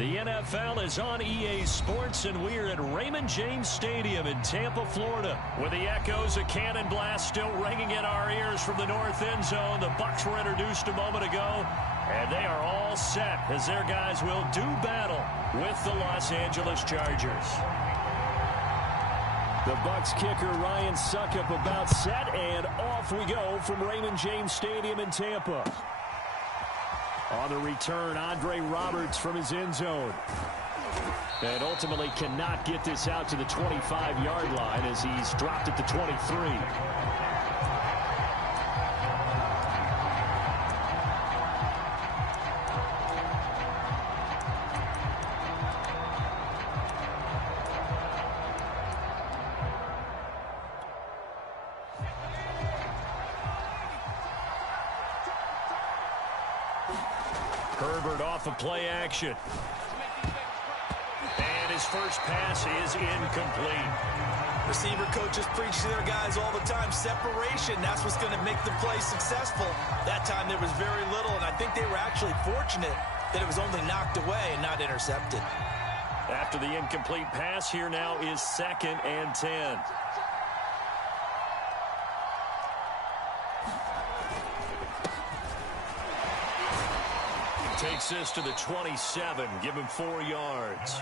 The NFL is on EA Sports, and we're at Raymond James Stadium in Tampa, Florida, with the echoes of cannon blast still ringing in our ears from the north end zone. The Bucs were introduced a moment ago, and they are all set as their guys will do battle with the Los Angeles Chargers. The Bucs kicker Ryan Succop about set, and off we go from Raymond James Stadium in Tampa. On the return, Andre Roberts from his end zone. And ultimately cannot get this out to the 25-yard line as he's dropped at the 23. Herbert off of play action. And his first pass is incomplete. Receiver coaches preach to their guys all the time. Separation, that's what's going to make the play successful. That time there was very little, and I think they were actually fortunate that it was only knocked away and not intercepted. After the incomplete pass, here now is 2nd and 10. Takes this to the 27, give him 4 yards.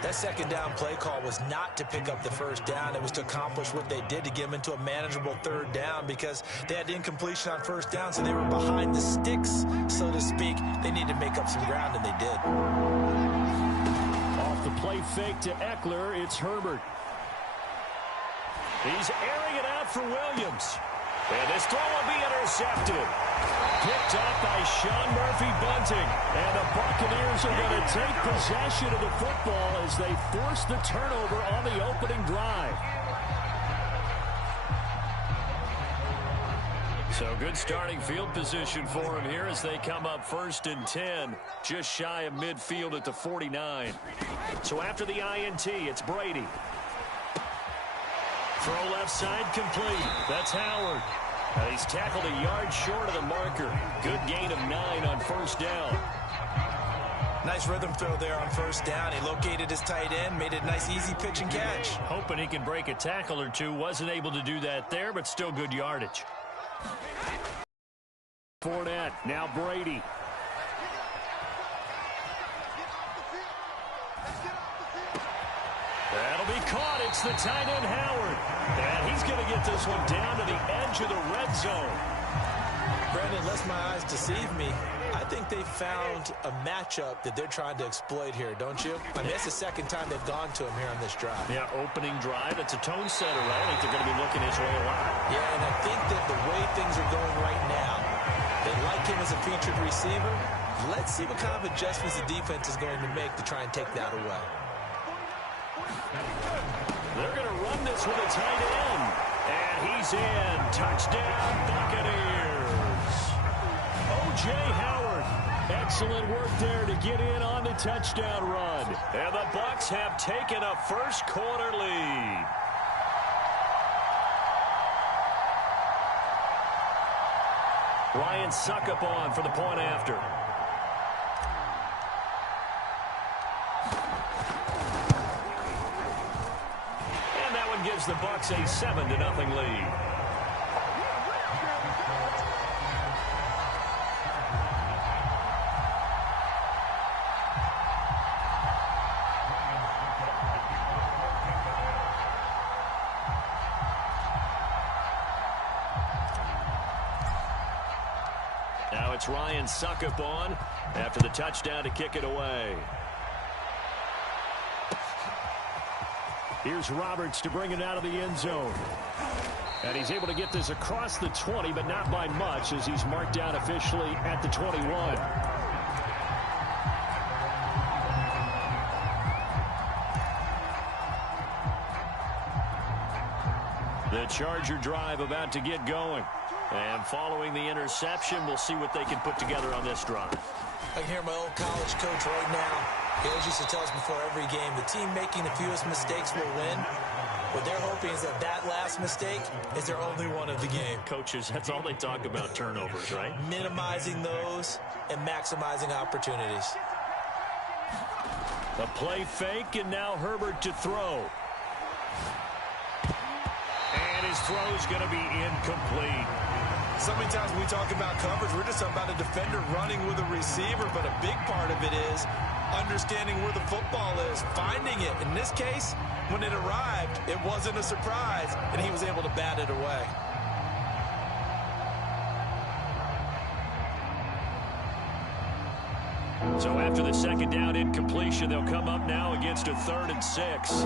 That second down play call was not to pick up the first down. It was to accomplish what they did, to get them into a manageable 3rd down, because they had incompletion on 1st down, so they were behind the sticks, so to speak. They needed to make up some ground, and they did. Off the play fake to Eckler, it's Herbert. He's airing it out for Williams. And this throw will be intercepted. Picked up by Sean Murphy-Bunting. And the Buccaneers are going to take possession of the football as they force the turnover on the opening drive. So good starting field position for them here as they come up 1st and 10. Just shy of midfield at the 49. So after the INT, it's Brady. Throw left side complete. That's Howard. He's tackled a yard short of the marker. Good gain of 9 on 1st down. Nice rhythm throw there on 1st down. He located his tight end, made it a nice easy pitch and catch. Hoping he can break a tackle or two. Wasn't able to do that there, but still good yardage. Fournette, now Brady. That'll be caught. It's the tight end, Howard. And he's going to get this one down to the edge of the red zone. Brandon, lest my eyes deceive me, I think they found a matchup that they're trying to exploit here, don't you? I mean, that's the 2nd time they've gone to him here on this drive. Yeah, opening drive. It's a tone setter, right? I think they're going to be looking his way a lot. Yeah, and I think that the way things are going right now, they like him as a featured receiver. Let's see what kind of adjustments the defense is going to make to try and take that away. They're going to run this with a tight end. And he's in. Touchdown, Buccaneers. O.J. Howard. Excellent work there to get in on the touchdown run. And the Bucs have taken a first-quarter lead. Ryan Succop on for the point after. Gives the Bucs a 7-0 lead. Now it's Ryan Succop on after the touchdown to kick it away. Here's Roberts to bring it out of the end zone. And he's able to get this across the 20, but not by much as he's marked down officially at the 21. The Charger drive about to get going. And following the interception, we'll see what they can put together on this drive. I can hear my old college coach right now. He always used to tell us before every game, the team making the fewest mistakes will win. What they're hoping is that that last mistake is their only one of the game. Coaches, that's all they talk about, turnovers, right? Minimizing those and maximizing opportunities. A play fake, and now Herbert to throw. And his throw is going to be incomplete. So many times when we talk about coverage, we're just talking about a defender running with a receiver, but a big part of it is understanding where the football is, finding it. In this case, when it arrived, it wasn't a surprise, and he was able to bat it away. So after the second down incompletion, they'll come up now against a 3rd and 6.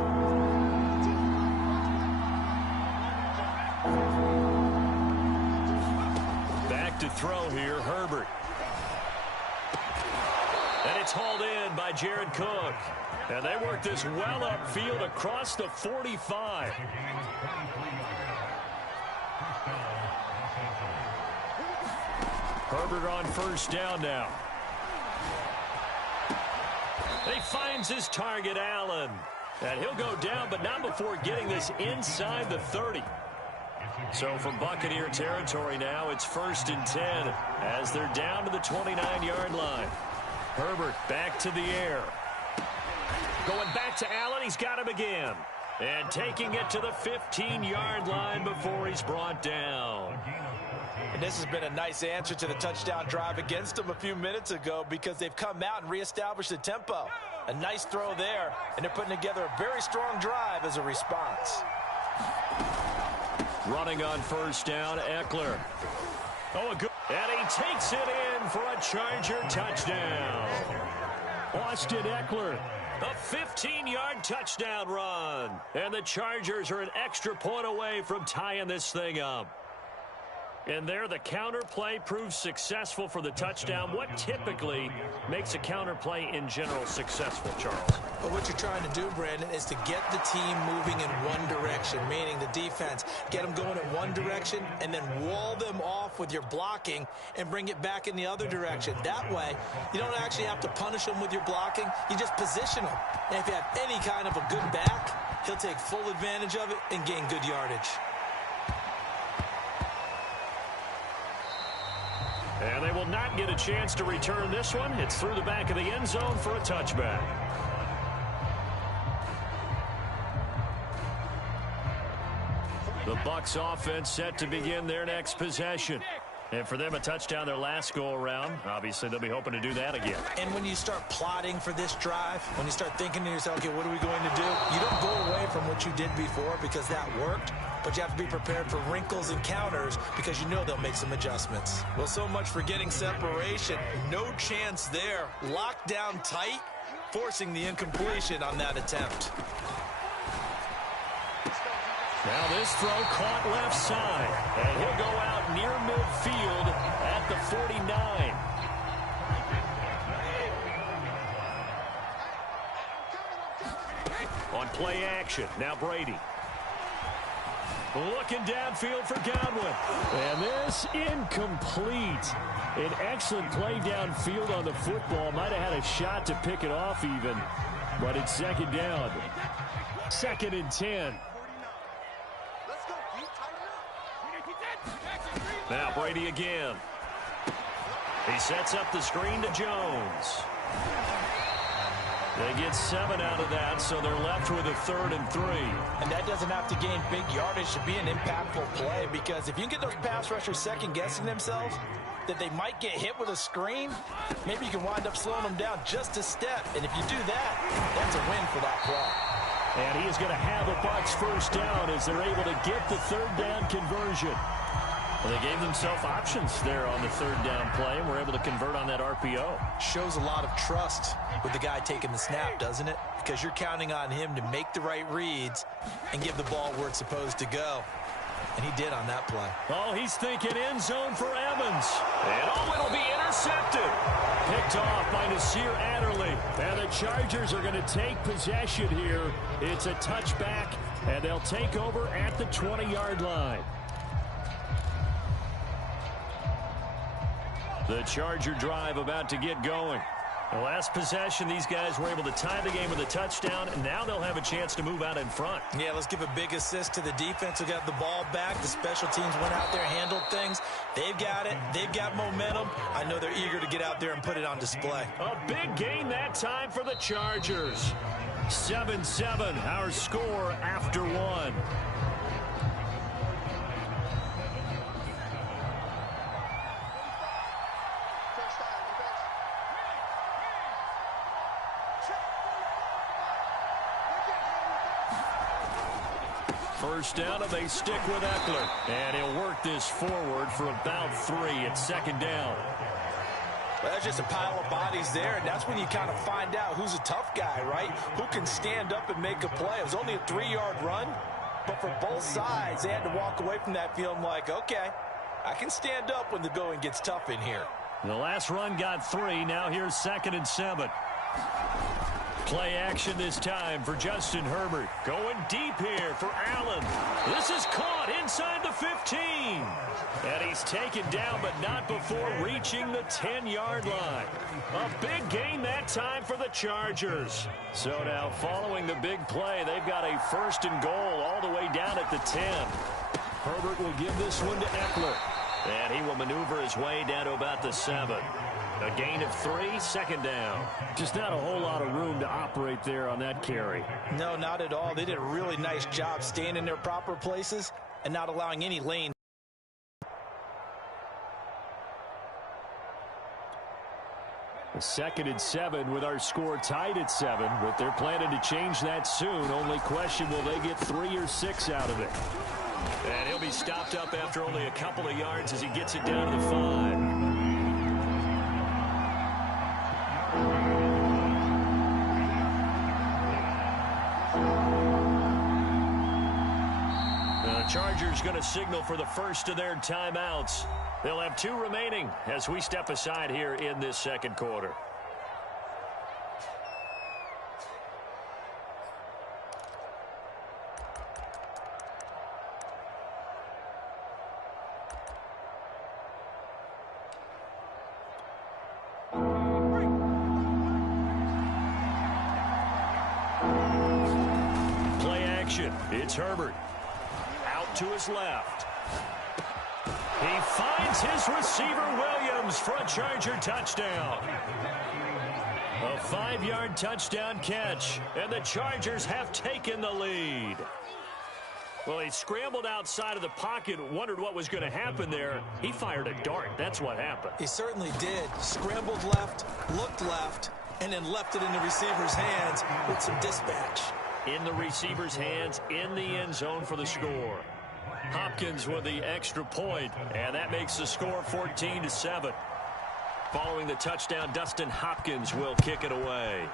Back to throw here, Herbert. And it's hauled in by Jared Cook. And they work this well upfield across the 45. Herbert on first down now. He finds his target, Allen. And he'll go down, but not before getting this inside the 30. So from Buccaneer territory now, it's 1st and 10 as they're down to the 29-yard line. Herbert back to the air. Going back to Allen, he's got him again. And taking it to the 15-yard line before he's brought down. And this has been a nice answer to the touchdown drive against them a few minutes ago because they've come out and reestablished the tempo. A nice throw there, and they're putting together a very strong drive as a response. Running on first down, Eckler. Oh, a good. And he takes it in for a Charger touchdown. Austin Eckler, a 15-yard touchdown run. And the Chargers are an extra point away from tying this thing up. And there, the counter play proves successful for the touchdown. What typically makes a counter play in general successful, Charles? But what you're trying to do, Brandon, is to get the team moving in one direction, meaning the defense. Get them going in one direction and then wall them off with your blocking and bring it back in the other direction. That way, you don't actually have to punish them with your blocking. You just position them. And if you have any kind of a good back, he'll take full advantage of it and gain good yardage. And they will not get a chance to return this one. It's through the back of the end zone for a touchback. The Bucs offense set to begin their next possession. And for them, a touchdown their last go-around. Obviously, they'll be hoping to do that again. And when you start plotting for this drive, when you start thinking to yourself, okay, what are we going to do? You don't go away from what you did before because that worked. But you have to be prepared for wrinkles and counters because you know they'll make some adjustments. Well, so much for getting separation. No chance there. Locked down tight, forcing the incompletion on that attempt. Now this throw caught left side. And he'll go out near midfield at the 49. On play action, now Brady. Looking downfield for Godwin. And this incomplete. An excellent play downfield on the football. Might have had a shot to pick it off even. But it's second down. 2nd and 10. Now Brady again. He sets up the screen to Jones. They get 7 out of that, so they're left with a 3rd and 3. And that doesn't have to gain big yardage to be an impactful play, because if you can get those pass rushers second-guessing themselves, that they might get hit with a screen, maybe you can wind up slowing them down just a step. And if you do that, that's a win for that play. And he is going to have a Bucs first down as they're able to get the 3rd down conversion. Well, they gave themselves options there on the 3rd down play and were able to convert on that RPO. Shows a lot of trust with the guy taking the snap, doesn't it? Because you're counting on him to make the right reads and give the ball where it's supposed to go. And he did on that play. Oh, he's thinking end zone for Evans. And oh, it'll be intercepted. Picked off by Nasir Adderley. And the Chargers are going to take possession here. It's a touchback, and they'll take over at the 20-yard line. The Charger drive about to get going. The last possession, these guys were able to tie the game with a touchdown, and now they'll have a chance to move out in front. Yeah, let's give a big assist to the defense who got the ball back. The special teams went out there, handled things. They've got it. They've got momentum. I know they're eager to get out there and put it on display. A big gain that time for the Chargers. 7-7, our score after one. First down, and they stick with Eckler. And he'll work this forward for about 3 at second down. Well, that's just a pile of bodies there, and that's when you kind of find out who's a tough guy, right? Who can stand up and make a play. It was only a 3-yard run, but for both sides, they had to walk away from that feeling like, okay, I can stand up when the going gets tough in here. The last run got 3. Now here's 2nd and 7. Play action this time for Justin Herbert. Going deep here for Allen. This is caught inside the 15. And he's taken down, but not before reaching the 10-yard line. A big gain that time for the Chargers. So now following the big play, they've got a 1st and goal all the way down at the 10. Herbert will give this one to Eckler. And he will maneuver his way down to about the 7. A gain of 3, 2nd down. Just not a whole lot of room to operate there on that carry. No, not at all. They did a really nice job staying in their proper places and not allowing any lane. A 2nd and 7 with our score tied at 7, but they're planning to change that soon. Only question, will they get 3 or 6 out of it? And he'll be stopped up after only a couple of yards as he gets it down to the 5. The Chargers going to signal for the first of their timeouts. They'll have 2 remaining as we step aside here in this 2nd quarter. Play action. It's Herbert. Out to his left. He finds his receiver, Williams, for a Charger touchdown. A 5-yard touchdown catch, and the Chargers have taken the lead. Well, he scrambled outside of the pocket, wondered what was going to happen there. He fired a dart. That's what happened. He certainly did. Scrambled left, looked left, and then left it in the receiver's hands with some dispatch. In the receiver's hands, in the end zone for the score. Hopkins with the extra point, and that makes the score 14-7. Following the touchdown, Dustin Hopkins will kick it away.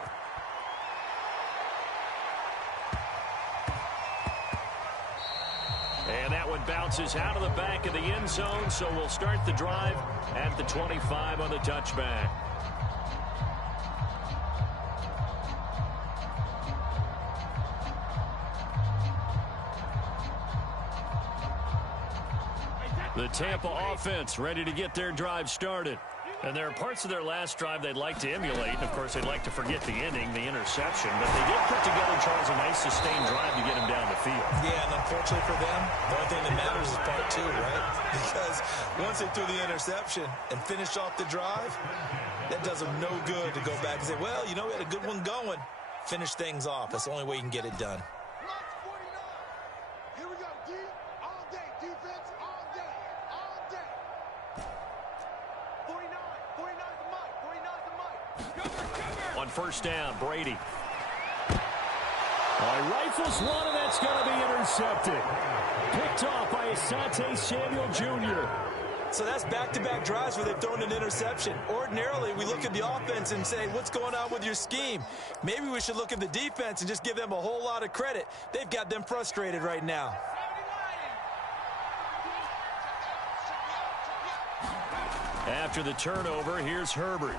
And that one bounces out of the back of the end zone, so we'll start the drive at the 25 on the touchback. The Tampa offense ready to get their drive started. And there are parts of their last drive they'd like to emulate. And, of course, they'd like to forget the inning, the interception. But they did put together, Charles, a nice sustained drive to get him down the field. Yeah, and unfortunately for them, the only thing that matters is part 2, right? Because once they threw the interception and finished off the drive, that does them no good to go back and say, well, you know, we had a good one going. Finish things off. That's the only way you can get it done. On first down, Brady. Rifles one, and that's going to be intercepted. Picked off by Asante Samuel Jr. So that's back-to-back drives where they've thrown an interception. Ordinarily, we look at the offense and say, what's going on with your scheme? Maybe we should look at the defense and just give them a whole lot of credit. They've got them frustrated right now. After the turnover, here's Herbert.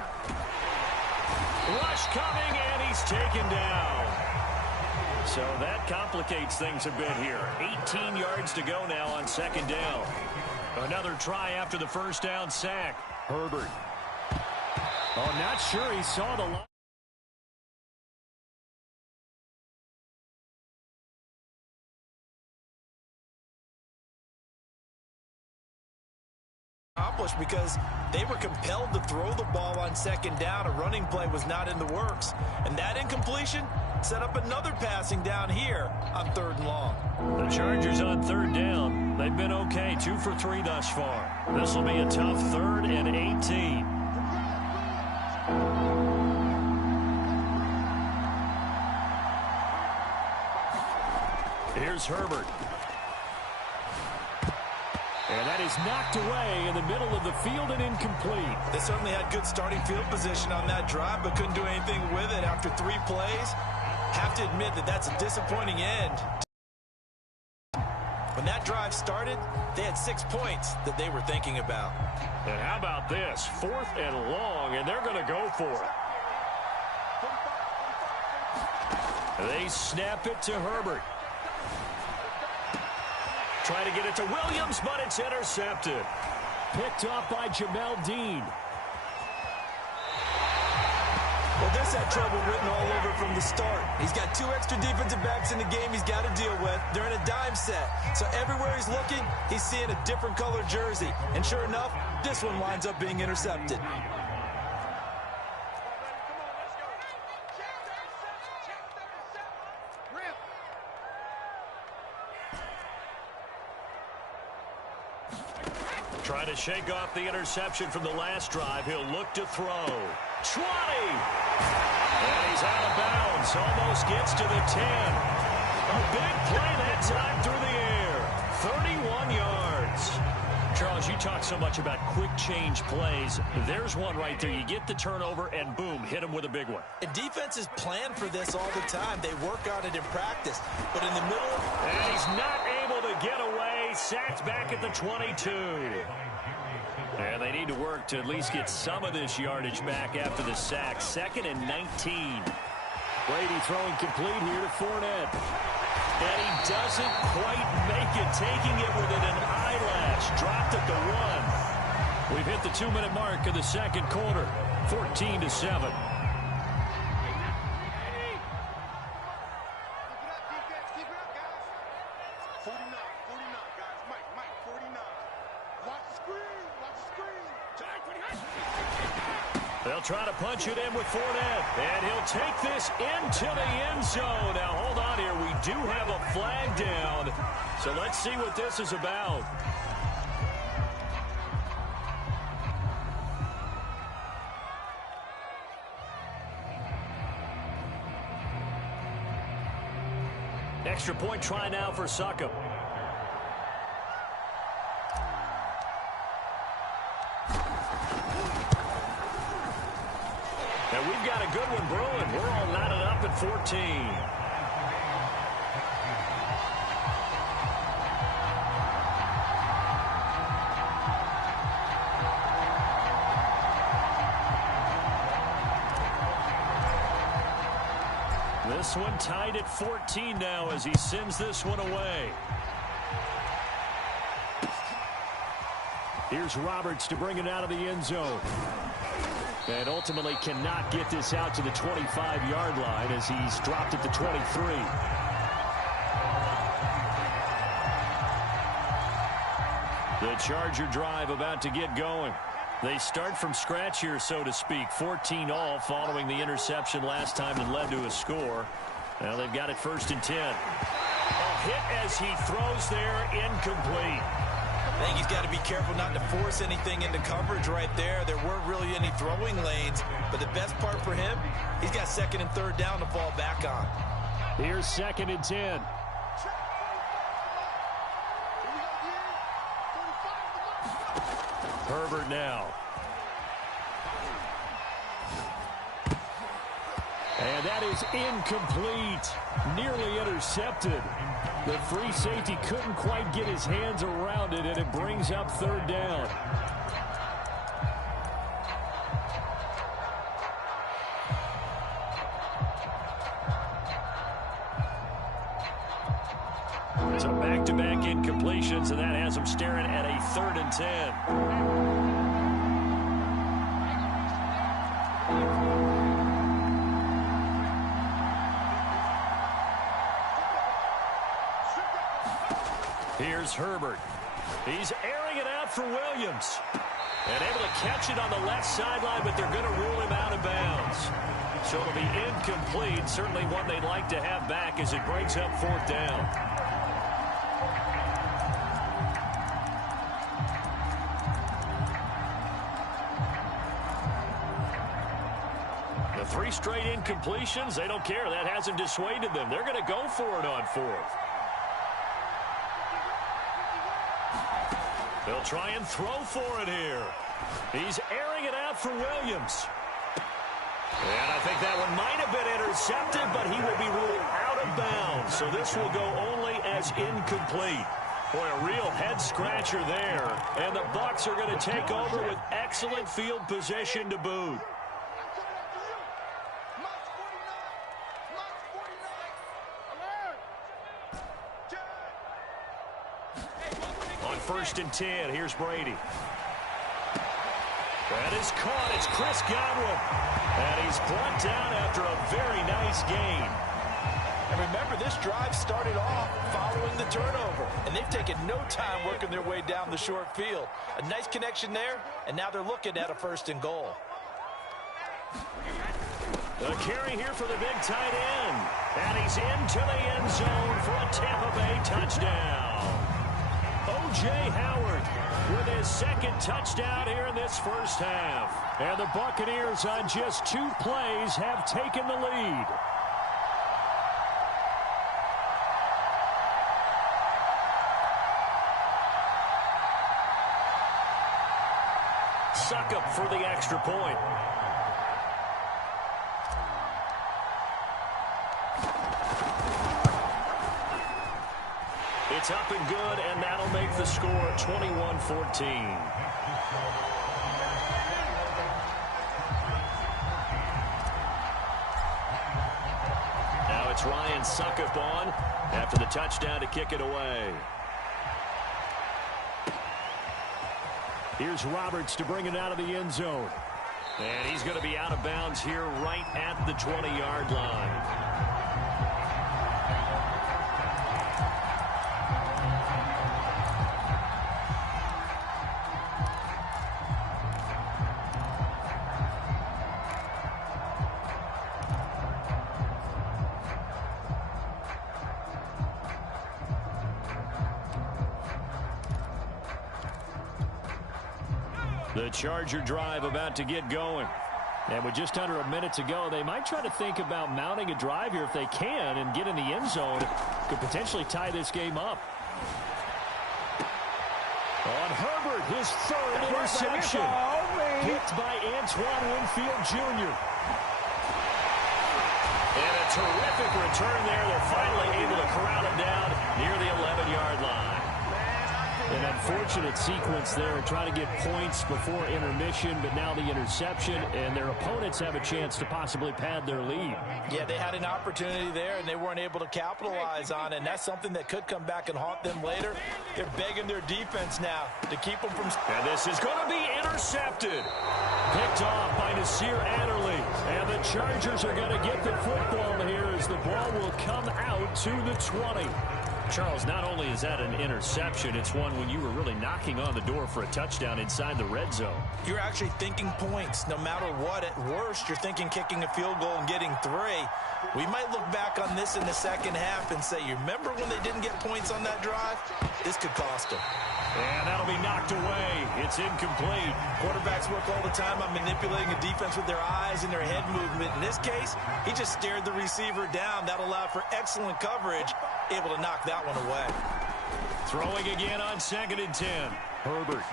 Rush coming, and he's taken down. So that complicates things a bit here. 18 yards to go now on second down. Another try after the first down sack. Herbert. Oh, not sure he saw the line. Because they were compelled to throw the ball on second down. A running play was not in the works. And that incompletion set up another passing down here on 3rd and long. The Chargers on 3rd down. They've been okay, 2 for 3 thus far. This will be a tough 3rd and 18. Here's Herbert. And that is knocked away in the middle of the field and incomplete. They certainly had good starting field position on that drive, but couldn't do anything with it after 3 plays. Have to admit that that's a disappointing end. When that drive started, they had 6 points that they were thinking about. And how about this? 4th and long, and they're going to go for it. They snap it to Herbert. Try to get it to Williams, but it's intercepted. Picked off by Jamel Dean. Well, this had trouble written all over from the start. He's got 2 extra defensive backs in the game he's got to deal with. They're in a dime set. So everywhere he's looking, he's seeing a different color jersey. And sure enough, this one winds up being intercepted. Trying to shake off the interception from the last drive. He'll look to throw. 20! And he's out of bounds. Almost gets to the 10. A big play that time through the air. 31 yards. Charles, you talk so much about quick change plays. There's one right there. You get the turnover, and boom, hit him with a big one. And defenses plan for this all the time. They work on it in practice. But in the middle... And he's not able to get away. Sacked back at the 22. And they need to work to at least get some of this yardage back after the sack. 2nd and 19. Brady throwing complete here to Fournette. And he doesn't quite make it, taking it within an eyelash. Dropped at the 1. We've hit the 2-minute mark of the 2nd quarter. 14-7. They'll try to punch it in with Fournette. And he'll take this into the end zone. Now, hold on here. We do have a flag down. So let's see what this is about. Extra point try now for Succop. And we've got a good one brewing. We're all knotted up at 14. This one tied at 14 now as he sends this one away. Here's Roberts to bring it out of the end zone. And ultimately cannot get this out to the 25-yard line as he's dropped at the 23. The Charger drive about to get going. They start from scratch here, so to speak. 14 all following the interception last time that led to a score. Now they've got it 1st and 10. A hit as he throws there, incomplete. I think he's got to be careful not to force anything into coverage right there. There weren't really any throwing lanes, but the best part for him, he's got 2nd and 3rd down to fall back on. Here's 2nd and 10. Herbert now. And that is incomplete. Nearly intercepted. The free safety couldn't quite get his hands around it, and it brings up 3rd down. So back-to-back incompletions, and that has him staring at a 3rd and 10. Here's Herbert. He's airing it out for Williams. And able to catch it on the left sideline, but they're going to rule him out of bounds. So it'll be incomplete. Certainly one they'd like to have back as it brings up 4th down. The 3 straight incompletions, they don't care. That hasn't dissuaded them. They're going to go for it on 4th. They'll try and throw for it here. He's airing it out for Williams. And I think that one might have been intercepted, but he will be ruled out of bounds. So this will go only as incomplete. Boy, a real head-scratcher there. And the Bucs are going to take over with excellent field position to boot. On 1st and 10, here's Brady. That is caught. It's Chris Godwin. And he's brought down after a very nice gain. And remember, this drive started off following the turnover. And they've taken no time working their way down the short field. A nice connection there, and now they're looking at a 1st and goal. The carry here for the big tight end. And he's into the end zone for a Tampa Bay touchdown. O.J. Howard with his 2nd touchdown here in this first half. And the Buccaneers on just 2 plays have taken the lead. Succop for the extra point. It's up and good, and that'll make the score 21-14. Now it's Ryan Succop on after the touchdown to kick it away. Here's Roberts to bring it out of the end zone. And he's going to be out of bounds here right at the 20-yard line. The Charger drive about to get going. And with just under a minute to go, they might try to think about mounting a drive here if they can and get in the end zone. Could potentially tie this game up. On Herbert, his 3rd interception. Picked by Antoine Winfield Jr. And a terrific return there. They're finally able to corral him down near the 11-yard line. An unfortunate sequence there, trying to get points before intermission, but now the interception, and their opponents have a chance to possibly pad their lead. Yeah, they had an opportunity there, and they weren't able to capitalize on it, and that's something that could come back and haunt them later. They're begging their defense now to keep them from... And this is going to be intercepted. Picked off by Nasir Adderley, and the Chargers are going to get the football here as the ball will come out to the 20. Charles, not only is that an interception, it's one when you were really knocking on the door for a touchdown inside the red zone. You're actually thinking points. No matter what, at worst, you're thinking kicking a field goal and getting 3. We might look back on this in the second half and say, you remember when they didn't get points on that drive? This could cost them. And that'll be knocked away. It's incomplete. Quarterbacks work all the time on manipulating a defense with their eyes and their head movement. In this case, he just stared the receiver down. That allowed for excellent coverage, able to knock that one away. Throwing again on 2nd and 10. Herbert.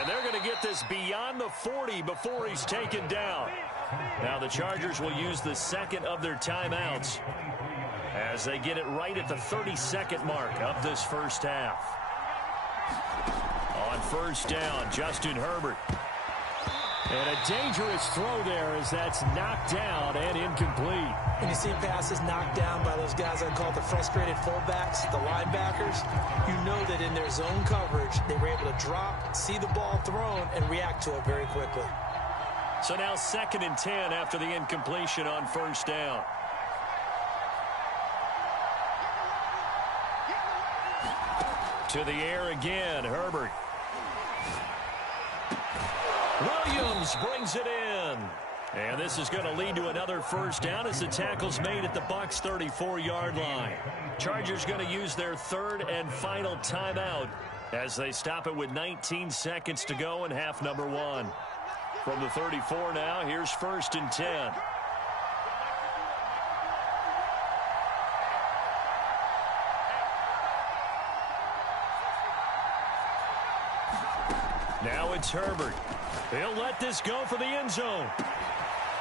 And they're going to get this beyond the 40 before he's taken down. Now the Chargers will use the 2nd of their timeouts as they get it right at the 32nd mark of this first half. On 1st down, Justin Herbert. And a dangerous throw there as that's knocked down and incomplete. When you see passes knocked down by those guys I call the frustrated fullbacks, the linebackers, you know that in their zone coverage, they were able to drop, see the ball thrown, and react to it very quickly. So now 2nd and 10 after the incompletion on 1st down. To the air again, Herbert. Williams brings it in. And this is going to lead to another first down as the tackle's made at the Bucs 34-yard line. Chargers going to use their third and final timeout as they stop it with 19 seconds to go in half number 1. From the 34 now, here's 1st and 10. Now it's Herbert. He'll let this go for the end zone.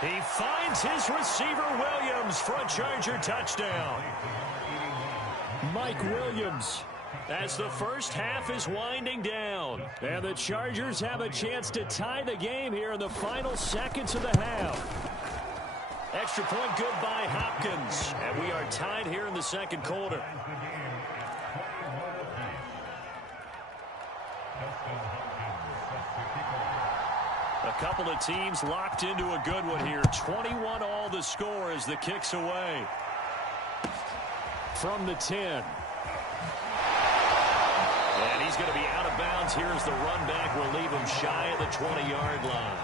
He finds his receiver, Williams, for a Charger touchdown. Mike Williams, as the first half is winding down. And the Chargers have a chance to tie the game here in the final seconds of the half. Extra point good by Hopkins. And we are tied here in the second quarter. A couple of teams locked into a good one here. 21 all the score as the kick's away. From the 10. And he's going to be out of bounds here as the run back will leave him shy of the 20-yard line.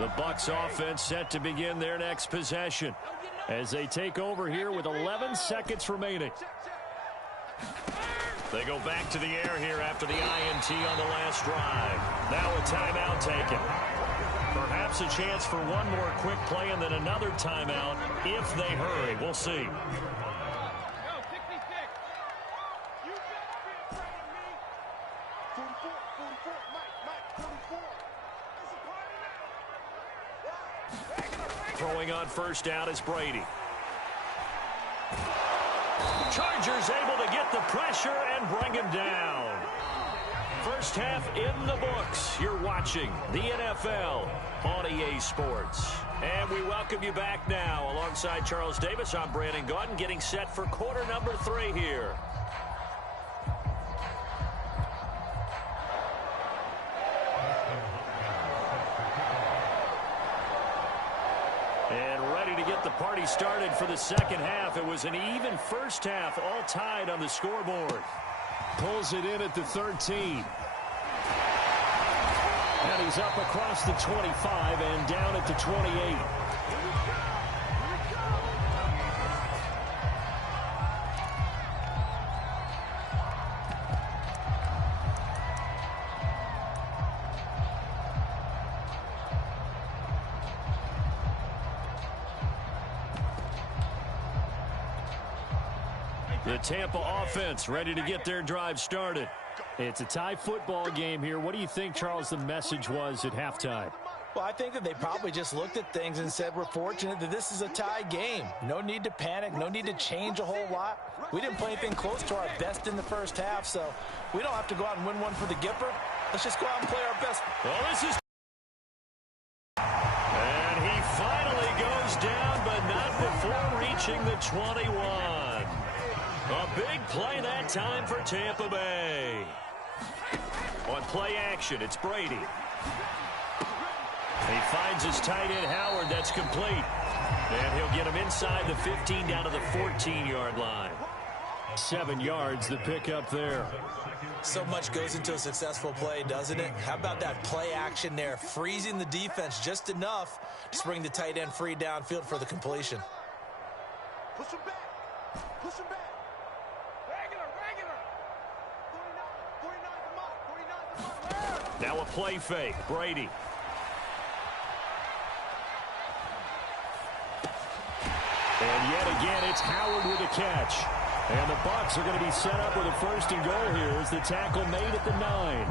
The Bucs offense set to begin their next possession as they take over here with 11 seconds remaining. They go back to the air here after the INT on the last drive. Now a timeout taken. Perhaps a chance for one more quick play and then another timeout if they hurry. We'll see. Throwing on first down is Brady. Chargers able to get the pressure and bring him down. First half in the books. You're watching the NFL on EA Sports. And we welcome you back now. Alongside Charles Davis, I'm Brandon Gaudin, getting set for quarter number 3 here. And ready to get the party started for the second half. It was an even first half, all tied on the scoreboard. Pulls it in at the 13. And he's up across the 25 and down at the 28. The Tampa offense ready to get their drive started. It's a tie football game here. What do you think, Charles, the message was at halftime? Well, I think that they probably just looked at things and said, we're fortunate that this is a tie game. No need to panic. No need to change a whole lot. We didn't play anything close to our best in the first half, so we don't have to go out and win one for the Gipper. Let's just go out and play our best. Well, this is... And he finally goes down, but not before reaching the 21. A big play that time for Tampa Bay. On play action, it's Brady. He finds his tight end, Howard. That's complete. And he'll get him inside the 15 down to the 14-yard line. 7 yards, the pickup there. So much goes into a successful play, doesn't it? How about that play action there? Freezing the defense just enough to bring the tight end free downfield for the completion. Push him back. Push him back. Now a play fake. Brady. And yet again, it's Howard with a catch. And the Bucs are going to be set up with a first and goal here as the tackle made at the 9.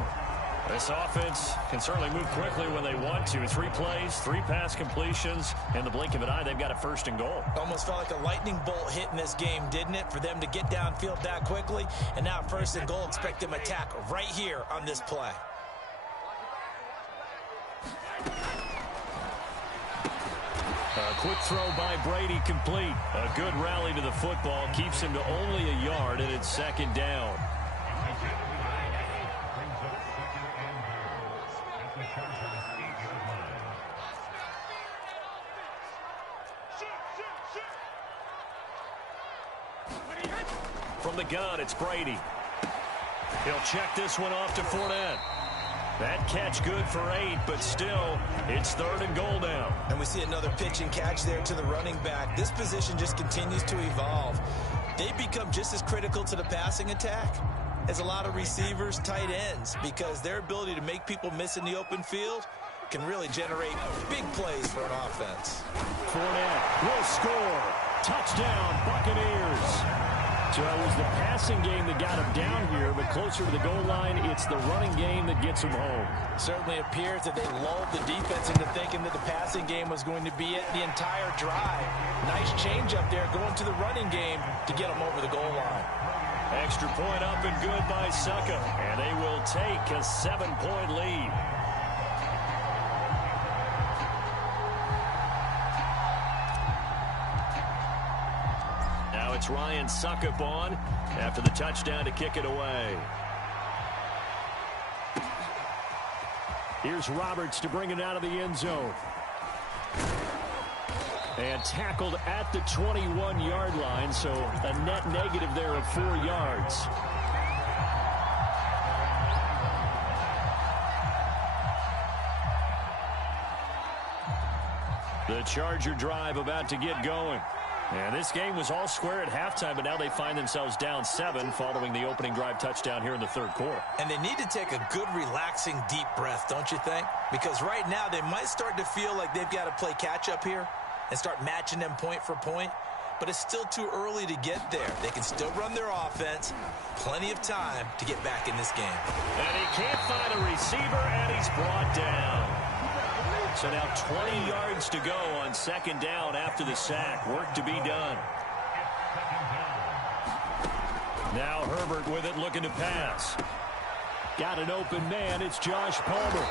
This offense can certainly move quickly when they want to. 3 plays, 3 pass completions. In the blink of an eye, they've got a first and goal. Almost felt like a lightning bolt hit in this game, didn't it? For them to get downfield that quickly. And now first and goal, expect them to attack right here on this play. A quick throw by Brady complete. A good rally to the football keeps him to only a yard, and it's second down. From the gun, it's Brady. He'll check this one off to Fournette. That catch good for 8, but still, it's 3rd and goal now. And we see another pitch and catch there to the running back. This position just continues to evolve. They become just as critical to the passing attack as a lot of receivers, tight ends, because their ability to make people miss in the open field can really generate big plays for an offense. Fournette will score. Touchdown, Buccaneers. So it was the passing game that got him down here, but closer to the goal line, it's the running game that gets him home. Certainly appears that they lulled the defense into thinking that the passing game was going to be it the entire drive. Nice change up there going to the running game to get them over the goal line. Extra point up and good by Succa, and they will take a 7-point lead. Now it's Ryan Suckup on after the touchdown to kick it away. Here's Roberts to bring it out of the end zone. And tackled at the 21-yard line, so a net negative there of 4 yards. The Charger drive about to get going. And this game was all square at halftime, but now they find themselves down 7 following the opening drive touchdown here in the 3rd quarter. And they need to take a good, relaxing, deep breath, don't you think? Because right now they might start to feel like they've got to play catch-up here and start matching them point for point. But it's still too early to get there. They can still run their offense. Plenty of time to get back in this game. And he can't find a receiver, and he's brought down. So now 20 yards to go on 2nd down after the sack. Work to be done. Now Herbert with it, looking to pass. Got an open man. It's Josh Palmer.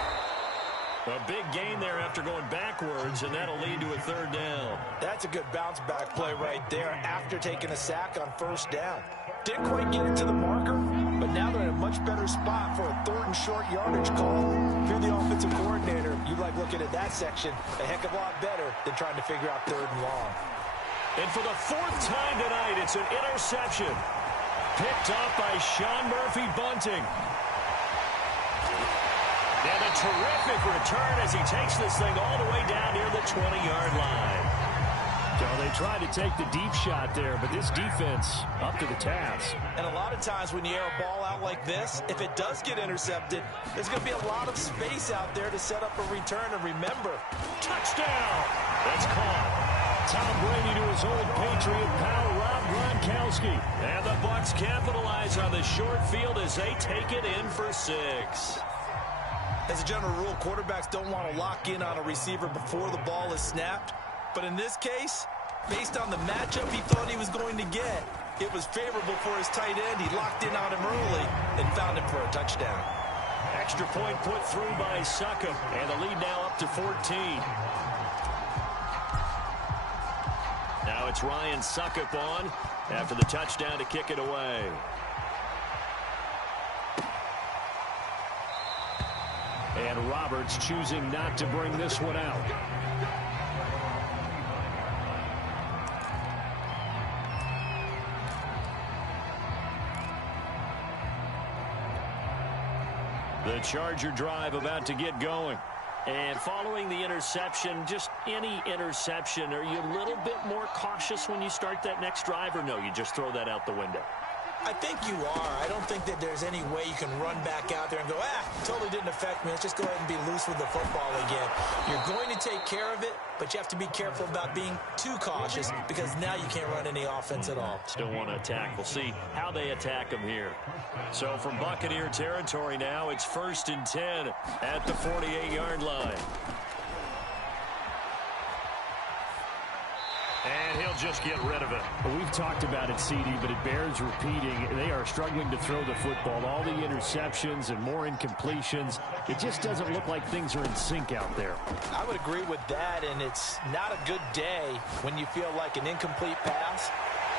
A big gain there after going backwards, and that'll lead to a 3rd down. That's a good bounce-back play right there after taking a sack on 1st down. Didn't quite get it to the marker, but now they're in a much better spot for a 3rd and short yardage call. If you're the offensive coordinator, you like looking at that section a heck of a lot better than trying to figure out 3rd and long. And for the 4th time tonight, it's an interception. Picked off by Sean Murphy-Bunting. And a terrific return as he takes this thing all the way down near the 20-yard line. So they tried to take the deep shot there, but this defense up to the task. And a lot of times when you air a ball out like this, if it does get intercepted, there's going to be a lot of space out there to set up a return. And remember, touchdown! That's caught. Tom Brady to his old Patriot pal, Rob Gronkowski. And the Bucs capitalize on the short field as they take it in for 6. As a general rule, quarterbacks don't want to lock in on a receiver before the ball is snapped. But in this case, based on the matchup he thought he was going to get, it was favorable for his tight end. He locked in on him early and found him for a touchdown. Extra point put through by Suckup, and the lead now up to 14. Now it's Ryan Suckup on after the touchdown to kick it away. And Roberts choosing not to bring this one out. The Charger drive about to get going. And following the interception, just any interception, are you a little bit more cautious when you start that next drive, or no, you just throw that out the window? I think you are. I don't think that there's any way you can run back out there and go, totally didn't affect me. Let's just go ahead and be loose with the football again. You're going to take care of it, but you have to be careful about being too cautious because now you can't run any offense at all. Still want to attack. We'll see how they attack them here. So from Buccaneer territory now, it's 1st and 10 at the 48-yard line. And he'll just get rid of it. Well, we've talked about it, CD, but it bears repeating. They are struggling to throw the football. All the interceptions and more incompletions. It just doesn't look like things are in sync out there. I would agree with that, and it's not a good day when you feel like an incomplete pass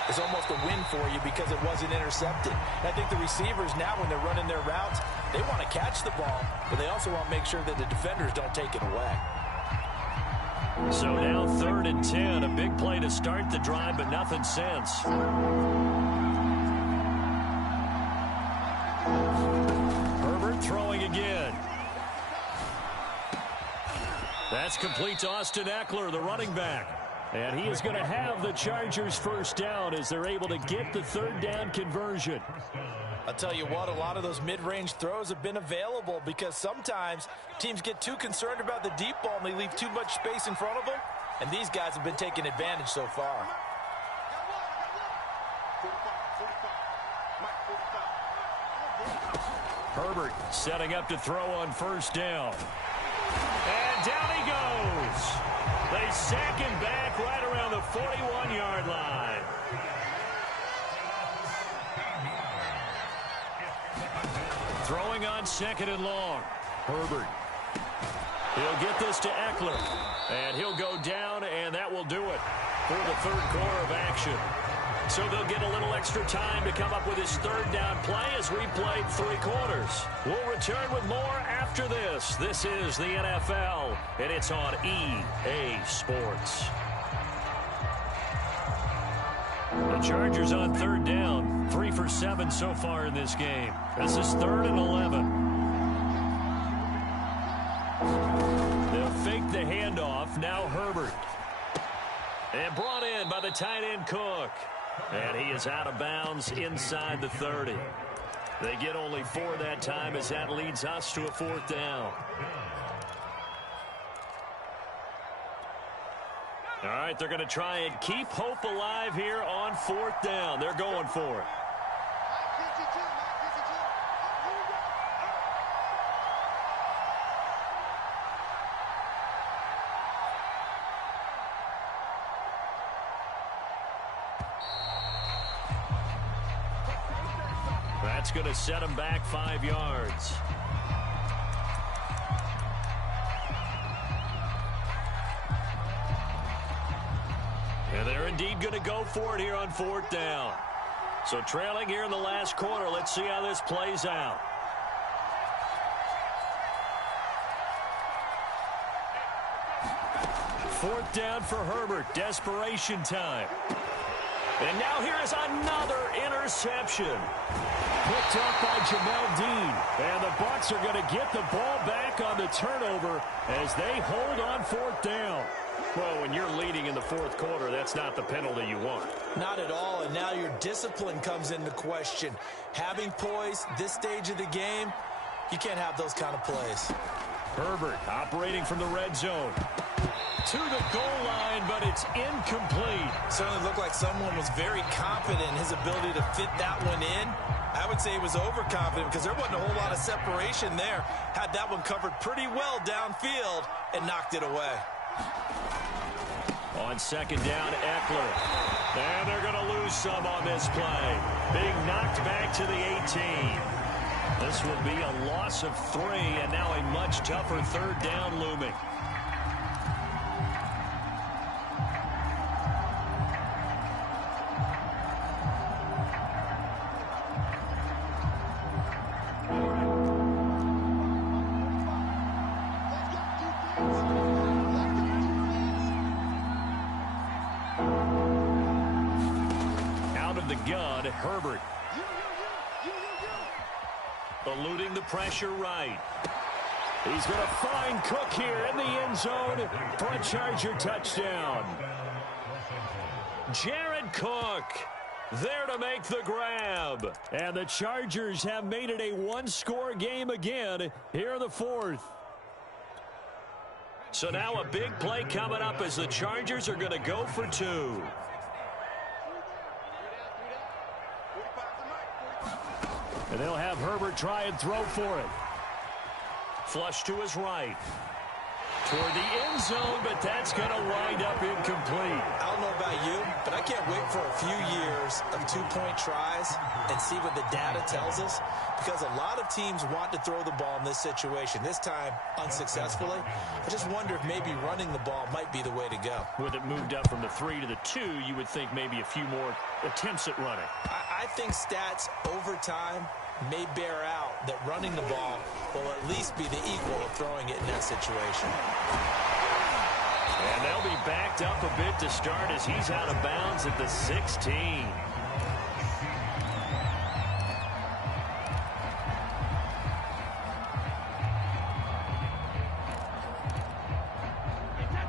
is almost a win for you because it wasn't intercepted. And I think the receivers now, when they're running their routes, they want to catch the ball, but they also want to make sure that the defenders don't take it away. So now 3rd and 10. A big play to start the drive, but nothing since. Herbert throwing again. That's complete to Austin Eckler, the running back. And he is going to have the Chargers first down as they're able to get the 3rd down conversion. I'll tell you what, a lot of those mid-range throws have been available because sometimes teams get too concerned about the deep ball and they leave too much space in front of them. And these guys have been taking advantage so far. Herbert setting up to throw on 1st down. And down he goes. They sack him back right around the 41-yard line. Throwing on 2nd and long. Herbert. He'll get this to Eckler. And he'll go down, and that will do it for the 3rd quarter of action. So they'll get a little extra time to come up with his 3rd down play as we played 3 quarters. We'll return with more after this. This is the NFL, and it's on EA Sports. The Chargers on 3rd down. 3 for 7 so far in this game. This is 3rd and 11. They'll fake the handoff. Now Herbert. And brought in by the tight end Cook. And he is out of bounds inside the 30. They get only 4 that time as that leads us to a 4th down. All right, they're going to try and keep hope alive here on 4th down. They're going for it. That's going to set him back 5 yards. And they're indeed going to go for it here on 4th down. So trailing here in the last quarter. Let's see how this plays out. Fourth down for Herbert. Desperation time. And now here is another interception. Picked up by Jamel Dean. And the Bucs are going to get the ball back on the turnover as they hold on 4th down. Well, when you're leading in the 4th quarter, that's not the penalty you want. Not at all, and now your discipline comes into question. Having poise this stage of the game, you can't have those kind of plays. Herbert operating from the red zone. To the goal line, but it's incomplete. Certainly looked like someone was very confident in his ability to fit that one in. I would say he was overconfident because there wasn't a whole lot of separation there. Had that one covered pretty well downfield and knocked it away. On 2nd down, Eckler. And they're going to lose some on this play. Being knocked back to the 18. This will be a loss of 3, and now a much tougher 3rd down looming. Herbert eluding the pressure right. He's going to find Cook here in the end zone for a Charger touchdown. Jared Cook there to make the grab. And the Chargers have made it a one-score game again here in the 4th. So now a big play coming up as the Chargers are going to go for 2. And they'll have Herbert try and throw for it. Flush to his right. Toward the end zone, but that's going to wind up incomplete. I don't know about you, but I can't wait for a few years of 2-point tries and see what the data tells us, because a lot of teams want to throw the ball in this situation. This time, unsuccessfully. I just wonder if maybe running the ball might be the way to go. With it moved up from the 3 to the 2, you would think maybe a few more attempts at running. I think stats over time may bear out that running the ball will at least be the equal of throwing it in that situation. And they'll be backed up a bit to start as he's out of bounds at the 16.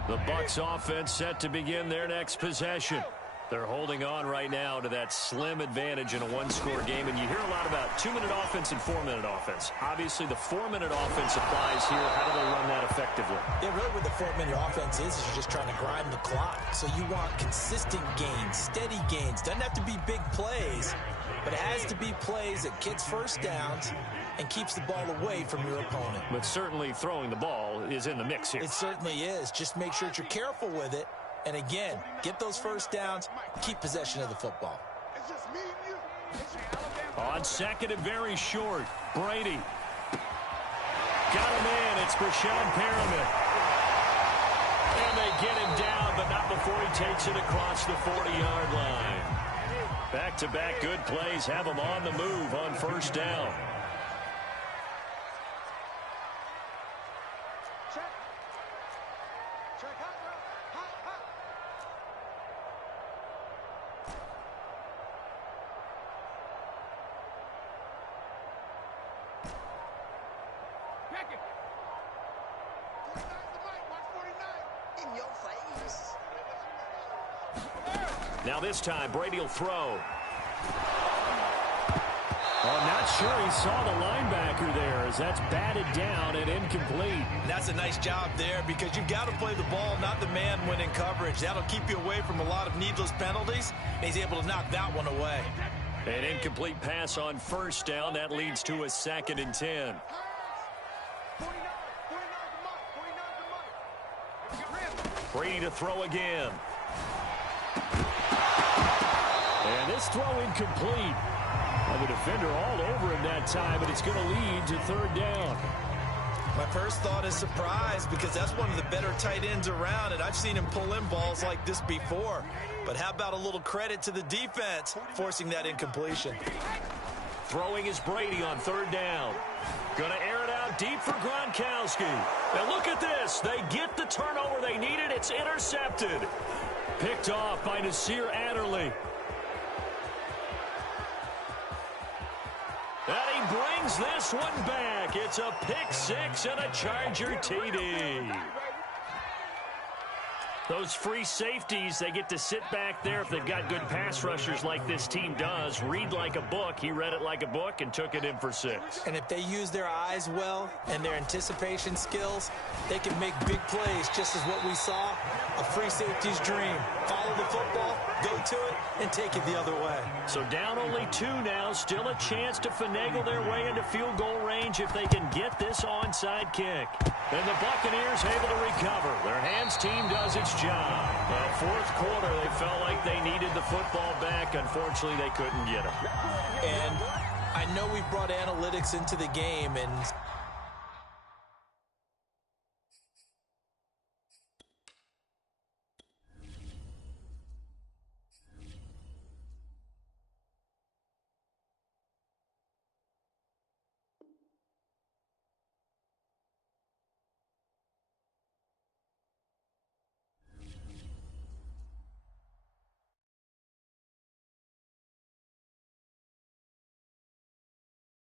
The Bucs offense set to begin their next possession. They're holding on right now to that slim advantage in a one-score game, and you hear a lot about 2-minute offense and 4-minute offense. Obviously, the 4-minute offense applies here. How do they run that effectively? Yeah, really what the 4-minute offense is you're just trying to grind the clock. So you want consistent gains, steady gains. Doesn't have to be big plays, but it has to be plays that gets first downs and keeps the ball away from your opponent. But certainly throwing the ball is in the mix here. It certainly is. Just make sure that you're careful with it. And again, get those first downs, keep possession of the football. It's just me and you. On second and very short, Brady. Got him in. It's Brashad Perriman. And they get him down, but not before he takes it across the 40-yard line. Back-to-back good plays have him on the move on first down. Now this time, Brady will throw. Oh, not sure he saw the linebacker there as that's batted down and incomplete. That's a nice job there because you've got to play the ball, not the man when in coverage. That'll keep you away from a lot of needless penalties. And he's able to knock that one away. An incomplete pass on first down. That leads to a 2nd and 10. Brady to throw again. And this throw incomplete. And the defender all over him that time, and it's going to lead to 3rd down. My first thought is surprise because that's one of the better tight ends around, and I've seen him pull in balls like this before. But how about a little credit to the defense forcing that incompletion? Throwing is Brady on 3rd down. Going to air it out deep for Gronkowski. Now look at this. They get the turnover they needed. It's intercepted. Picked off by Nasir Adderley. And he brings this one back. It's a pick six and a Charger TD. Those free safeties, they get to sit back there if they've got good pass rushers like this team does. Read like a book. He read it like a book and took it in for 6. And if they use their eyes well and their anticipation skills, they can make big plays, just as what we saw, a free safety's dream. Follow the football, go to it, and take it the other way. So down only 2 now. Still a chance to finagle their way into field goal range if they can get this onside kick. And the Buccaneers able to recover. Their hands team does its job. Well, 4th quarter, they felt like they needed the football back. Unfortunately, they couldn't get it. And I know we brought analytics into the game, and